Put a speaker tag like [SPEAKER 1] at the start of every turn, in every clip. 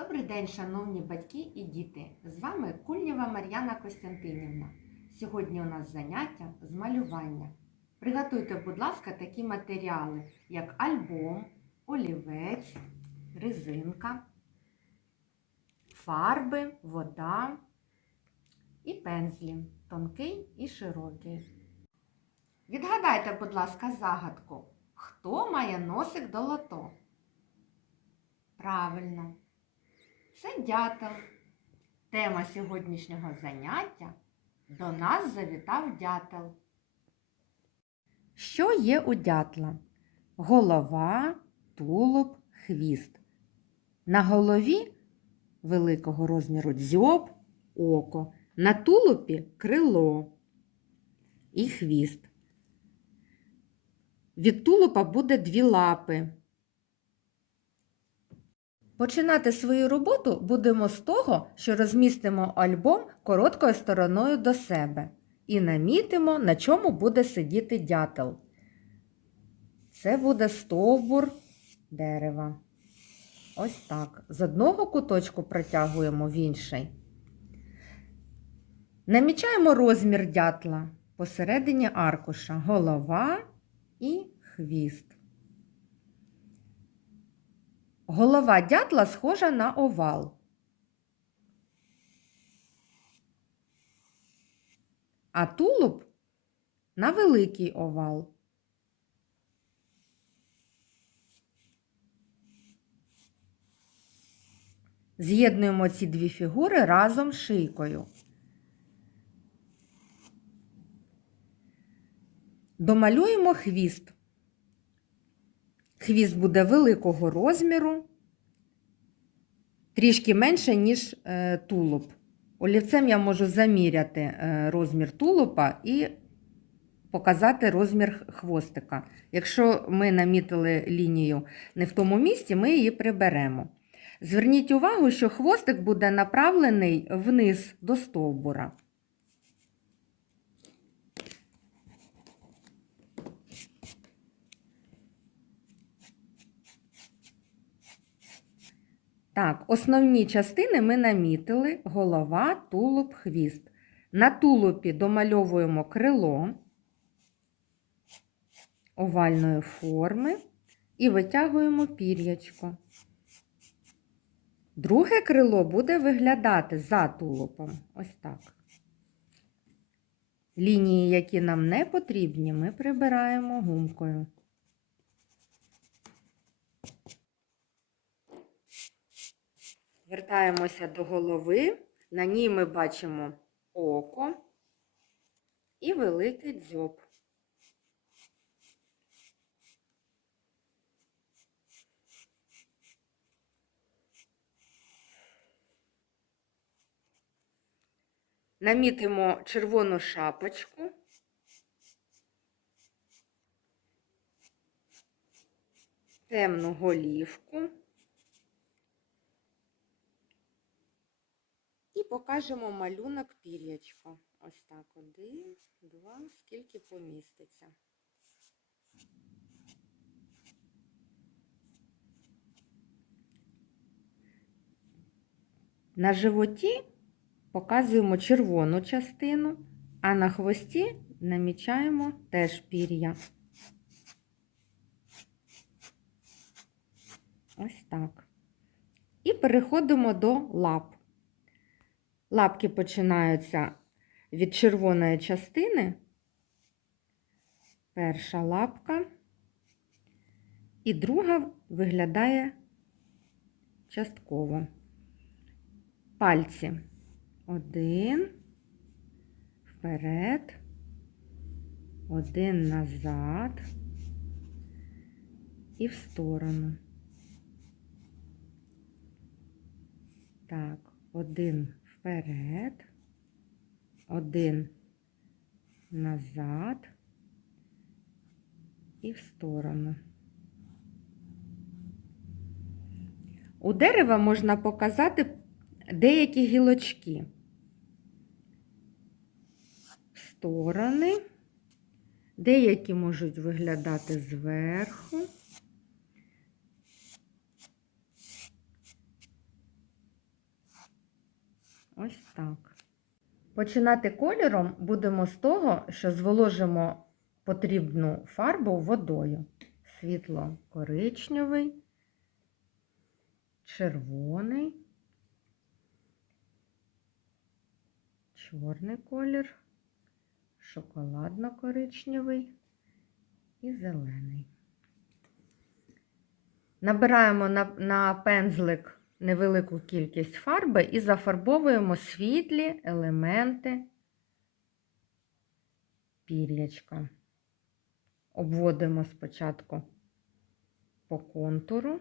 [SPEAKER 1] Добрий день, шановні батьки і діти! З вами Кульнєва Мар'яна Костянтинівна. Сьогодні у нас заняття з малювання. Приготуйте, будь ласка, такі матеріали, як альбом, олівець, резинка, фарби, вода і пензлі, тонкий і широкий. Відгадайте, будь ласка, загадку. Хто має носик долото? Правильно. Це дятел. Тема сьогоднішнього заняття до нас завітав дятел. Що є у дятла? Голова, тулуб, хвіст. На голові великого розміру дзьоб, око, на тулупі крило і хвіст. Від тулупа буде дві лапи. Починати свою роботу будемо з того, що розмістимо альбом короткою стороною до себе і намітимо, на чому буде сидіти дятел. Це буде стовбур дерева. Ось так. З одного куточку протягуємо в інший. Намічаємо розмір дятла посередині аркуша, голова і хвіст. Голова дятла схожа на овал. А тулуб на великий овал. З'єднуємо ці дві фігури разом з шийкою. Домалюємо хвіст. Хвіст буде великого розміру, трішки менше, ніж е, тулуб. Олівцем я можу заміряти е, розмір тулупа і показати розмір хвостика. Якщо ми намітили лінію не в тому місці, ми її приберемо. Зверніть увагу, що хвостик буде направлений вниз до стовбура. Так, основні частини ми намітили голова, тулуб, хвіст. На тулупі домальовуємо крило овальної форми і витягуємо пір'ячко. Друге крило буде виглядати за тулупом. Ось так. Лінії, які нам не потрібні, ми прибираємо гумкою. Вертаємося до голови. На ній ми бачимо око і великий дзьоб. Намітимо червону шапочку. Темну голівку. Покажемо малюнок пір'ячко. Ось так. Один, два, скільки поміститься. На животі показуємо червону частину, а на хвості намічаємо теж пір'я. Ось так. І переходимо до лап. Лапки починаються від червоної частини. Перша лапка. І друга виглядає частково. Пальці. Один, вперед, один назад і в сторону. Так, один вперед, один назад і в сторону. У дерева можна показати деякі гілочки. В сторони, деякі можуть виглядати зверху. Ось так. Починати кольором будемо з того, що зволожимо потрібну фарбу водою. Світло коричневий, червоний, чорний колір, шоколадно-коричневий і зелений. Набираємо на, на пензлик невелику кількість фарби і зафарбовуємо світлі елементи пір'ячка. Обводимо спочатку по контуру,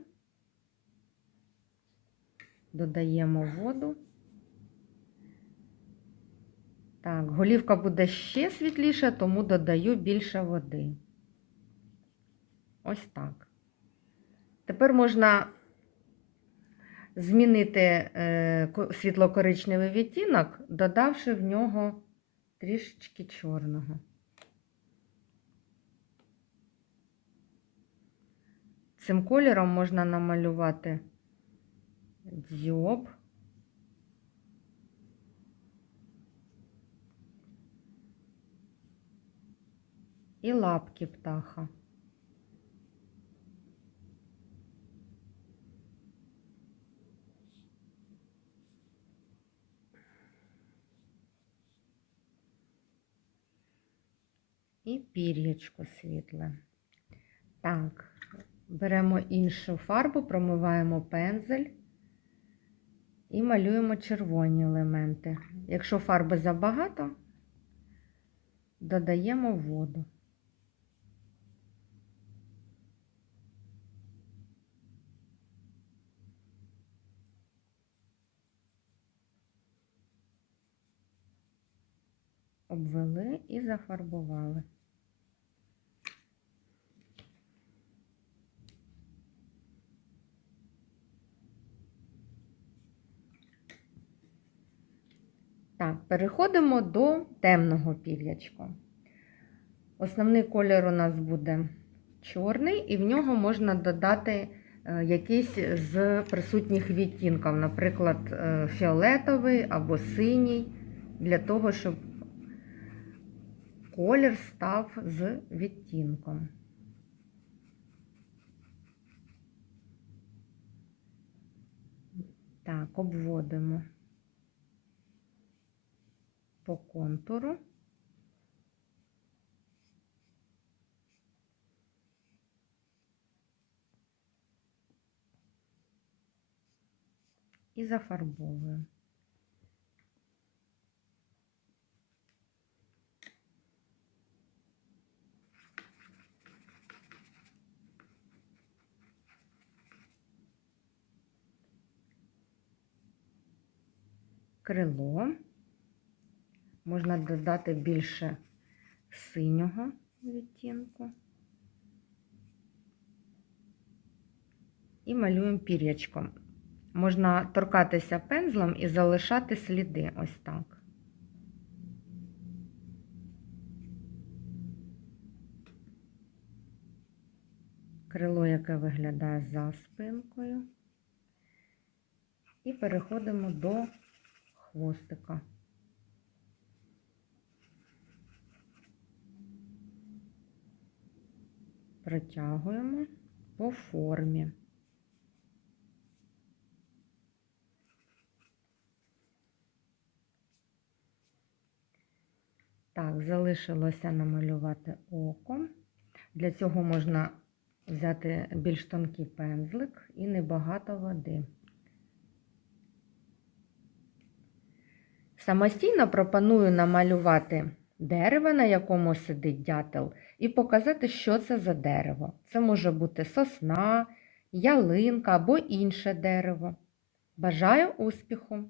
[SPEAKER 1] додаємо воду. Так, голівка буде ще світліша, тому додаю більше води. Ось так. Тепер можна змінити е, світло-коричневий відтінок, додавши в нього трішечки чорного. Цим кольором можна намалювати дзьоб. І лапки птаха. І пір'ячко світле. Так, беремо іншу фарбу, промиваємо пензель і малюємо червоні елементи. Якщо фарби забагато, додаємо воду. Обвели і зафарбували. Так, переходимо до темного пір'ячка. Основний колір у нас буде чорний, і в нього можна додати е, якийсь з присутніх відтінків, наприклад, е, фіолетовий або синій, для того, щоб колір став з відтінком. Так, обводимо по контуру. І зафарбовуємо. Крило. Можна додати більше синього відтінку. І малюємо пір'ячком. Можна торкатися пензлем і залишати сліди ось так. Крило, яке виглядає за спинкою. І переходимо до хвостика. Протягуємо по формі. Так, залишилося намалювати око. Для цього можна взяти більш тонкий пензлик і небагато води. Самостійно пропоную намалювати дерево, на якому сидить дятел, і показати, що це за дерево. Це може бути сосна, ялинка або інше дерево. Бажаю успіху!